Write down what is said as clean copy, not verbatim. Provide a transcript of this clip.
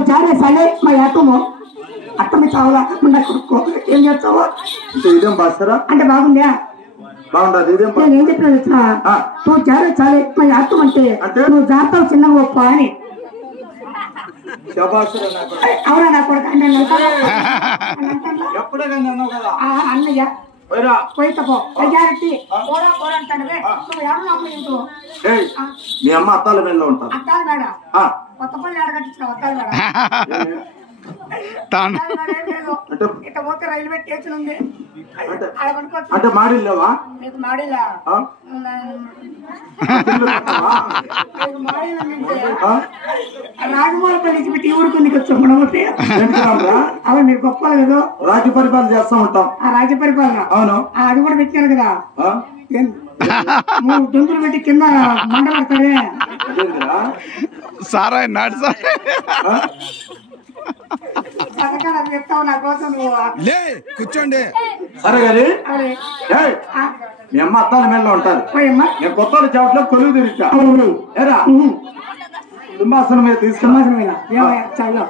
जा रहे साले मैं आटू అత్త మీ చావులా ఏం చేస్తావు ఇదేం బాసరా అంటే బాగుందా బాగుండదు ఇదేం నేను ఏం చెప్పినా వచ్చినా నువ్వు జారే చాలే మరి అర్థం అంటే నువ్వు జాగ్రత్త చిన్నగా ఒప్ప అని అవునా నా కొడుకు అన్నయ్య పోయితపో గ్యారెంటీ మీ అమ్మ అత్తాల మేడలో ఉంటారు అత్తాల మేడ కొత్త పళ్ళు ఆడగట్టించిన అత్తాల మేడ ఇట్లా పోతే రైల్వే స్టేషన్ ఉంది అంటే మాడిల్లేవా నీకు మాడిలా రాజమౌళి నుంచి పెట్టి ఊరికి నీకు వచ్చాం అవును మీరు గొప్పలు కదా రాజ్య పరిపాలన చేస్తా ఉంటాం ఆ రాజ్య పరిపాలన అవును అది కూడా పెట్టాను కదా మూడు దొంతులు పెట్టి కింద మండ పెడతారే సారా నాడు సార్ చెప్తావు నా కోసం కూర్చోండి సరే గారి మీ అమ్మ అత్తాల మేడలో ఉంటారు నేను కొత్త చావట్లో కొలువు తిరిగా సింహాసనం మీద తీసుకున్నా చాలా